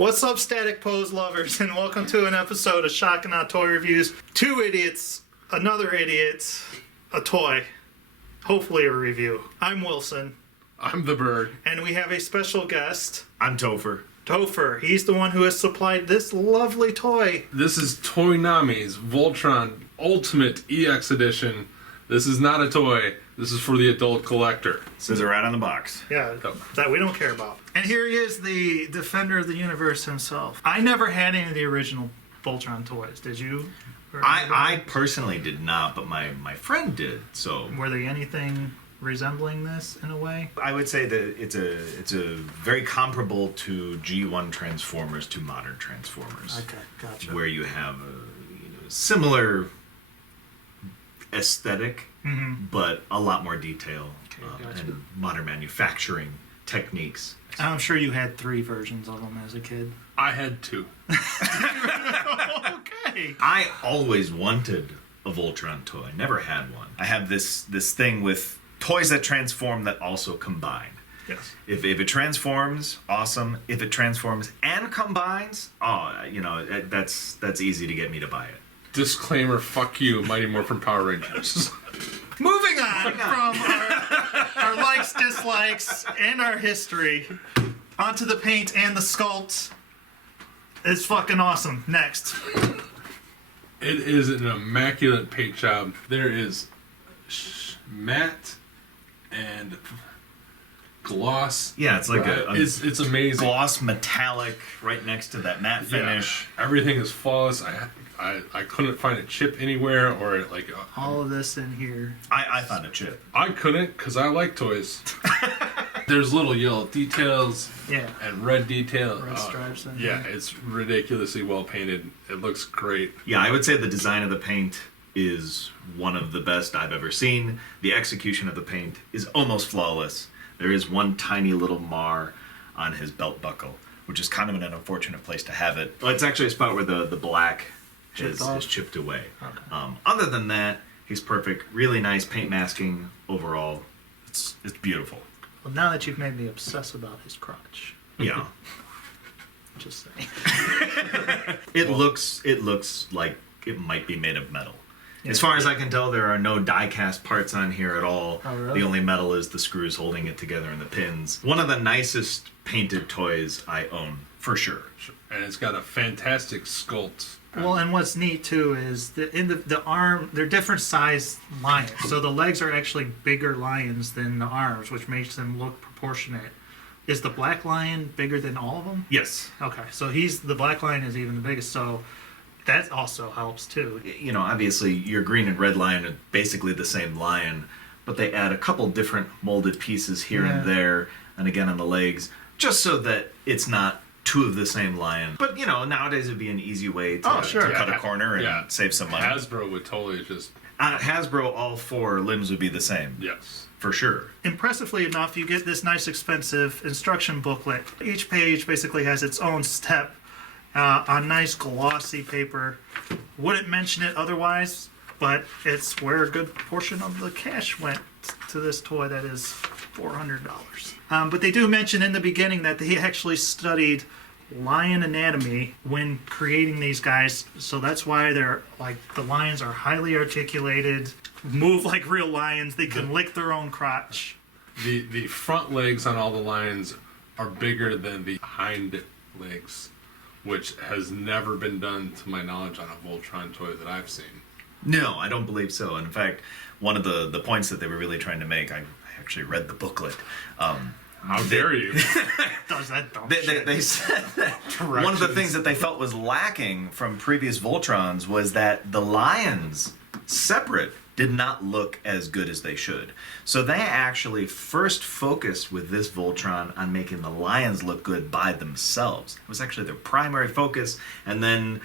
What's up, static pose lovers, and welcome to an episode of Shocking Awe Toy Reviews. Two idiots, another idiot, a toy, hopefully a review. I'm Wilson. I'm the bird. And we have a special guest. I'm Topher. Topher. He's the one who has supplied this lovely toy. This is Toynami's Voltron Ultimate EX edition. This is not a toy. This is for the adult collector. Says it right on the box. Yeah, that we don't care about. And here he is, the defender of the universe himself. I never had any of the original Voltron toys. Did you? I personally did not, but my friend did. So were they anything resembling this in a way? I would say that it's a very comparable to G1 Transformers to modern Transformers. Okay, gotcha. Where you have a similar aesthetic, but a lot more detail gotcha. and modern manufacturing techniques. I'm sure you had 3 versions of them as a kid. I had 2. Okay. I always wanted a Voltron toy. Never had one. I have this thing with toys that transform that also combine. Yes. If it transforms, awesome. If it transforms and combines, that's easy to get me to buy it. Disclaimer, fuck you, Mighty Morphin Power Rangers. Moving on from our likes, dislikes, and our history, onto the paint and the sculpt. It's fucking awesome. Next. It is an immaculate paint job. There is matte and gloss. Yeah, it's like it's amazing. Gloss metallic right next to that matte finish. Yeah, everything is flawless. I couldn't find a chip anywhere or like all of this in here. I found a chip. I couldn't because I like toys. There's little yellow details, and red detail. Red stripes in yeah, here. it's ridiculously well painted. It looks great. Yeah, I would say the design of the paint is one of the best I've ever seen. The execution of the paint is almost flawless. There is one tiny little mar on his belt buckle, which is kind of an unfortunate place to have it. Well, it's actually a spot where the black is chipped away. Okay. Other than that, he's perfect. Really nice paint masking overall. It's beautiful. Well, now that you've made me obsess about his crotch. Yeah. Just saying. It looks like it might be made of metal. Yeah. As far as I can tell, there are no die-cast parts on here at all. Oh, really? The only metal is the screws holding it together and the pins. One of the nicest painted toys I own, for sure. And it's got a fantastic sculpt. Well, and what's neat too is in the arm, they're different size lions. So the legs are actually bigger lions than the arms, which makes them look proportionate. Is the black lion bigger than all of them? Yes. Okay, so the black lion is even the biggest. So that also helps too. You know, obviously your green and red lion are basically the same lion, but they add a couple different molded pieces here and there, and again on the legs, just so that it's not 2 of the same lion. But, you know, nowadays it'd be an easy way to cut a corner and save some money. Hasbro would totally just... Hasbro, all 4 limbs would be the same. Yes. For sure. Impressively enough, you get this nice expensive instruction booklet. Each page basically has its own step on nice glossy paper. Wouldn't mention it otherwise, but it's where a good portion of the cash went to this toy that is $400. But they do mention in the beginning that they actually studied lion anatomy when creating these guys, so that's why they're like the lions are highly articulated, move like real lions, they can lick their own crotch. The front legs on all the lions are bigger than the hind legs, which has never been done to my knowledge on a Voltron toy that I've seen. No, I don't believe so. In fact, one of the points that they were really trying to make, I actually read the booklet. How dare you? Does that dumb shit. They said that one of the things that they felt was lacking from previous Voltrons was that the lions, separate, did not look as good as they should. So they actually first focused with this Voltron on making the lions look good by themselves. It was actually their primary focus, and then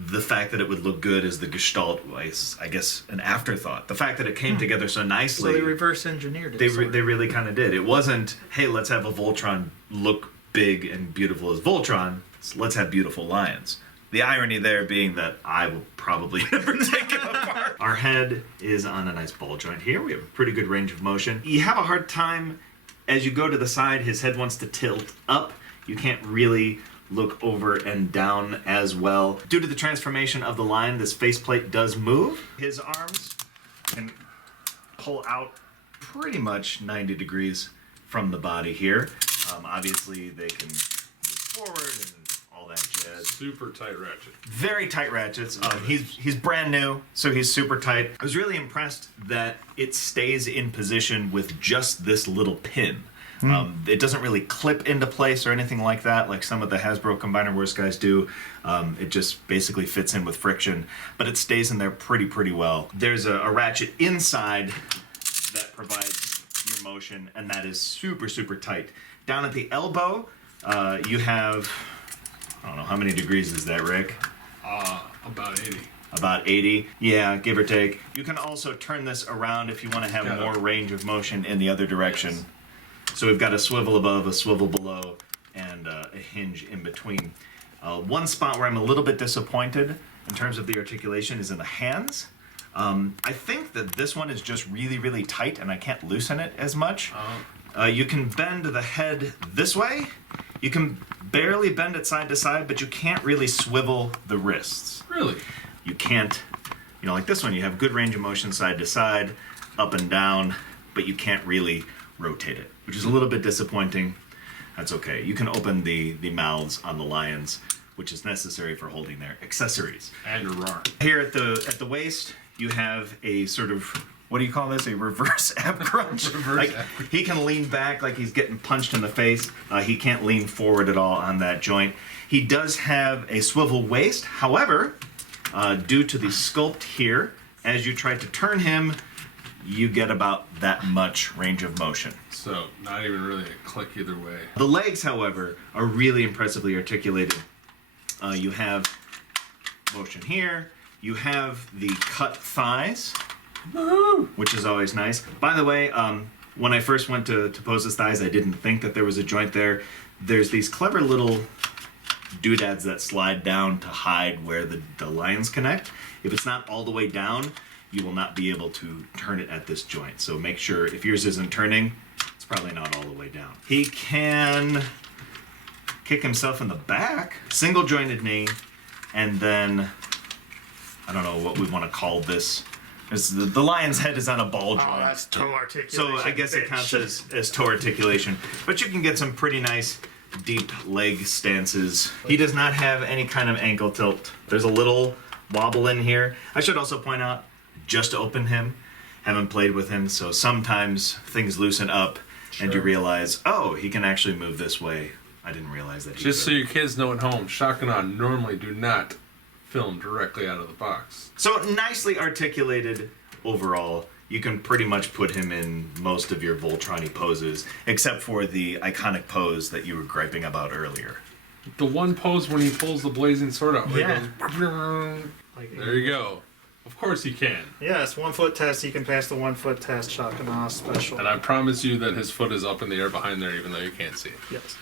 the fact that it would look good as the Gestalt was, I guess, an afterthought. The fact that it came together so nicely. So they reverse engineered it. They really kind of did. It wasn't, hey, let's have a Voltron look big and beautiful as Voltron. Let's have beautiful lions. The irony there being that I will probably never take it apart. Our head is on a nice ball joint here. We have a pretty good range of motion. You have a hard time, as you go to the side, his head wants to tilt up. You can't really look over and down as well. Due to the transformation of the lion, this faceplate does move. His arms can pull out pretty much 90 degrees from the body here. Obviously, they can move forward and all that jazz. Super tight ratchet. Very tight ratchets. He's brand new, so he's super tight. I was really impressed that it stays in position with just this little pin. It doesn't really clip into place or anything like that, like some of the Hasbro Combiner Wars guys do. It just basically fits in with friction, but it stays in there pretty well. There's a ratchet inside that provides your motion, and that is super tight. Down at the elbow, you have, I don't know, how many degrees is that, Rick? About 80. About 80, yeah, give or take. You can also turn this around if you want to have more range of motion in the other direction. Yes. So we've got a swivel above, a swivel below, and a hinge in between. One spot where I'm a little bit disappointed in terms of the articulation is in the hands. I think that this one is just really tight and I can't loosen it as much. You can bend the head this way. You can barely bend it side to side, but you can't really swivel the wrists. Really? You can't, like this one, you have good range of motion side to side, up and down, but you can't really rotate it, which is a little bit disappointing. That's okay. You can open the mouths on the lions, which is necessary for holding their accessories. And a roar. Here at the waist, you have a sort of, what do you call this? A reverse ab crunch. He can lean back like he's getting punched in the face. He can't lean forward at all on that joint. He does have a swivel waist. However, due to the sculpt here, as you try to turn him, you get about that much range of motion. So, not even really a click either way. The legs, however, are really impressively articulated. You have motion here. You have the cut thighs, which is always nice. By the way, when I first went to pose his thighs, I didn't think that there was a joint there. There's these clever little doodads that slide down to hide where the lines connect. If it's not all the way down, you will not be able to turn it at this joint. So make sure, if yours isn't turning, it's probably not all the way down. He can kick himself in the back, single jointed knee, and then, I don't know what we want to call this. The lion's head is on a ball joint. Oh, that's toe articulation. So I guess it counts as toe articulation. But you can get some pretty nice deep leg stances. He does not have any kind of ankle tilt. There's a little wobble in here. I should also point out, just opened him, haven't played with him, so sometimes things loosen up and you realize, oh, he can actually move this way. I didn't realize that. Just so your kids know at home, Shotgun normally do not film directly out of the box. So nicely articulated overall. You can pretty much put him in most of your Voltron-y poses, except for the iconic pose that you were griping about earlier. The one pose when he pulls the blazing sword out. Yeah. There you go. Of course he can. Yes, 1 foot test. You can pass the 1 foot test. Shotgun special. And I promise you that his foot is up in the air behind there, even though you can't see it. Yes.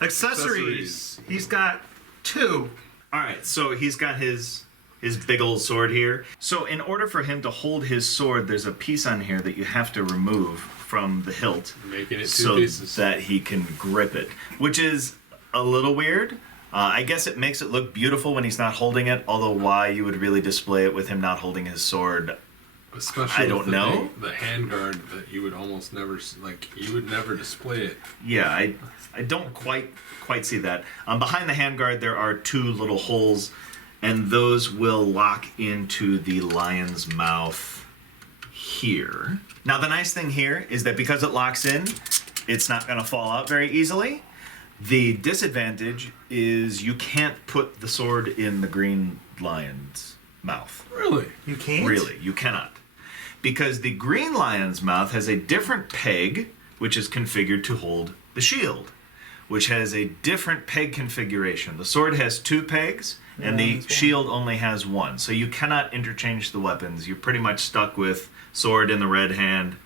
Accessories. He's got 2. All right, so he's got his big old sword here. So in order for him to hold his sword, there's a piece on here that you have to remove from the hilt, Making it so two pieces. that he can grip it, which is a little weird. I guess it makes it look beautiful when he's not holding it, although why you would really display it with him not holding his sword, Especially I don't know. The handguard that you would almost never, you would never display it. Yeah, I don't quite see that. Behind the handguard there are 2 little holes, and those will lock into the lion's mouth here. Now the nice thing here is that because it locks in, it's not going to fall out very easily. The disadvantage is you can't put the sword in the green lion's mouth. Really? You can't? Really, you cannot. Because the green lion's mouth has a different peg, which is configured to hold the shield, which has a different peg configuration. The sword has 2 pegs, and the shield only has 1. So you cannot interchange the weapons. You're pretty much stuck with sword in the red hand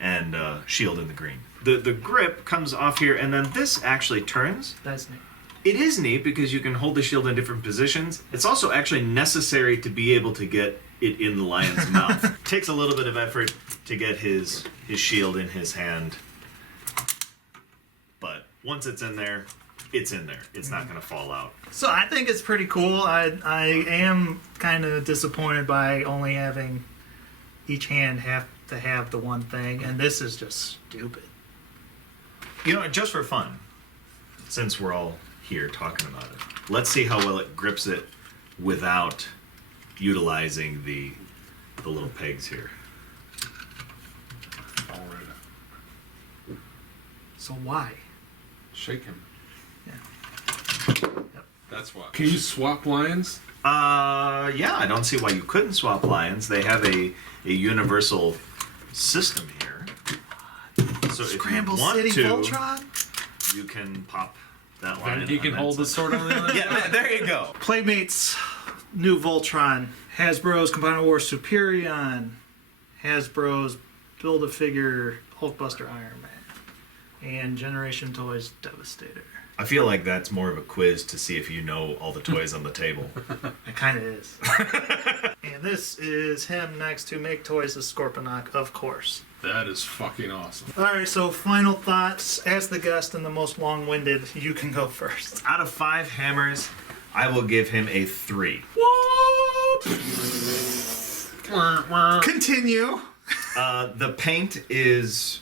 and shield in the green. The grip comes off here, and then this actually turns. That's neat. It is neat because you can hold the shield in different positions. It's also actually necessary to be able to get it in the lion's mouth. Takes a little bit of effort to get his shield in his hand. Once it's in there, it's in there. It's not going to fall out. So I think it's pretty cool. I am kind of disappointed by only having each hand have to have the one thing, and this is just stupid. You know, just for fun, since we're all here talking about it, let's see how well it grips it without utilizing the little pegs here. All right. So why? Shake him. Yeah. Yep. That's why. Can you swap lines? Yeah, I don't see why you couldn't swap lions. They have a universal system here. So Scramble if you want City to, Voltron? you can pop that line. Then he can hold the sword on the other Yeah, side. there you go. Playmates, new Voltron. Hasbro's Combiner Wars Superion. Hasbro's Build-A-Figure Hulkbuster Iron Man. And Generation Toys Devastator. I feel like that's more of a quiz to see if you know all the toys on the table. It kind of is. And this is him next to Make Toys of Scorponok, of course. That is fucking awesome. Alright, so final thoughts. As the guest and the most long-winded, you can go first. Out of 5 hammers, I will give him a 3. Continue. The paint is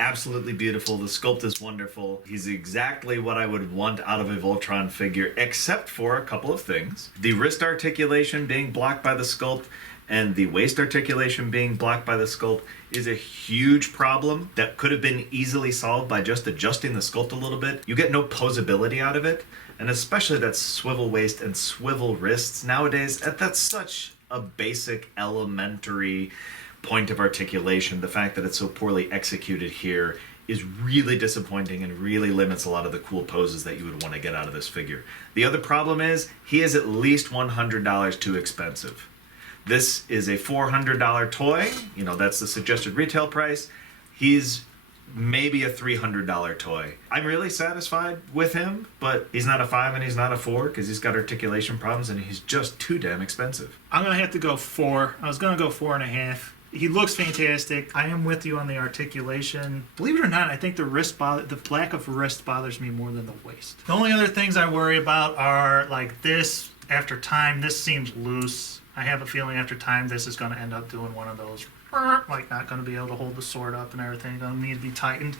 absolutely beautiful. The sculpt is wonderful. He's exactly what I would want out of a Voltron figure, except for a couple of things. The wrist articulation being blocked by the sculpt and the waist articulation being blocked by the sculpt is a huge problem that could have been easily solved by just adjusting the sculpt a little bit. You get no posability out of it, and especially that swivel waist and swivel wrists nowadays, that's such a basic elementary point of articulation. The fact that it's so poorly executed here is really disappointing and really limits a lot of the cool poses that you would want to get out of this figure. The other problem is he is at least $100 too expensive. This is a $400 toy. You know, that's the suggested retail price. He's maybe a $300 toy. I'm really satisfied with him, but he's not a 5 and he's not a 4 because he's got articulation problems and he's just too damn expensive. I'm going to have to go 4. I was going to go 4.5. He looks fantastic. I am with you on the articulation. Believe it or not, I think the lack of wrist bothers me more than the waist. The only other things I worry about are like this. After time, this seems loose. I have a feeling after time this is going to end up doing one of those, like not going to be able to hold the sword up and everything. Going to need to be tightened.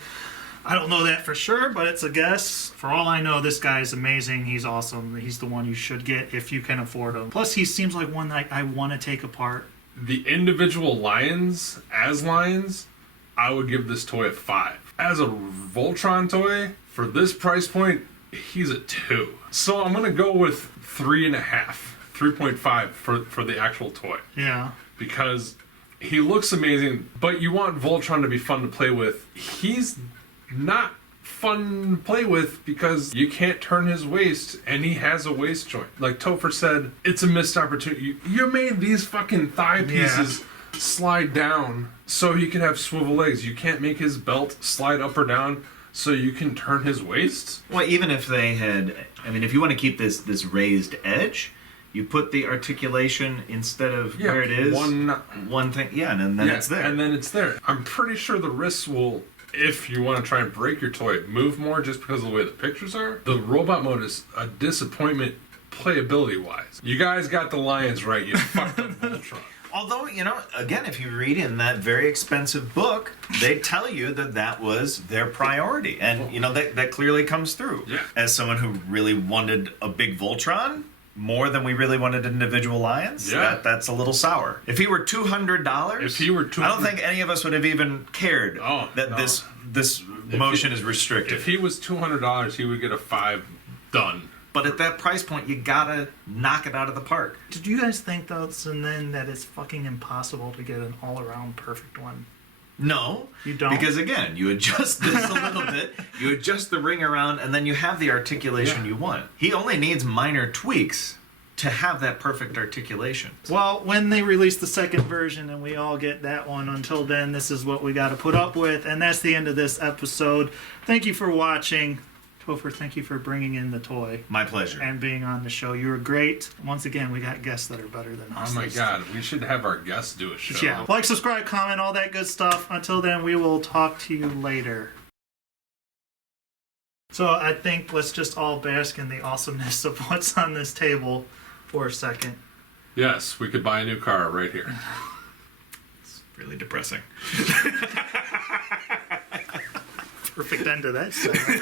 I don't know that for sure, but it's a guess. For all I know, this guy is amazing. He's awesome. He's the one you should get if you can afford him. Plus, he seems like one that I want to take apart. The individual lions, as lions, I would give this toy a 5. As a Voltron toy, for this price point, he's a 2. So I'm going to go with 3.5, 3.5 for the actual toy. Yeah. Because he looks amazing, but you want Voltron to be fun to play with. He's not fun to play with because you can't turn his waist and he has a waist joint. Like Topher said, it's a missed opportunity. You made these fucking thigh pieces slide down so you can have swivel legs. You can't make his belt slide up or down so you can turn his waist. Well, even if they had, I mean, if you want to keep this raised edge, you put the articulation instead of where it is. One thing, and then it's there. And then it's there. I'm pretty sure the wrists will, if you want to try and break your toy, move more just because of the way the pictures are. The robot mode is a disappointment playability-wise. You guys got the lions right. You fucked up Voltron. Although, you know, again, if you read in that very expensive book, they tell you that was their priority. And, you know, that clearly comes through. Yeah. As someone who really wanted a big Voltron, more than we really wanted individual lions, that's a little sour. If he were $200, I don't think any of us would have even cared this motion is restricted. If he was $200, he would get a 5 done. But at that price point, you gotta knock it out of the park. Did you guys think, though, then that it's fucking impossible to get an all-around perfect one? No. You don't? Because, again, you adjust this a little bit, you adjust the ring around, and then you have the articulation you want. He only needs minor tweaks to have that perfect articulation. Well, when they release the second version and we all get that one, until then, this is what we got to put up with. And that's the end of this episode. Thank you for watching. Topher, thank you for bringing in the toy. My pleasure. And being on the show. You were great. Once again, we got guests that are better than us. Oh my god, we should have our guests do a show. Yeah. Like, subscribe, comment, all that good stuff. Until then, we will talk to you later. So I think let's just all bask in the awesomeness of what's on this table for a second. Yes, we could buy a new car right here. It's really depressing. Perfect end to that segment.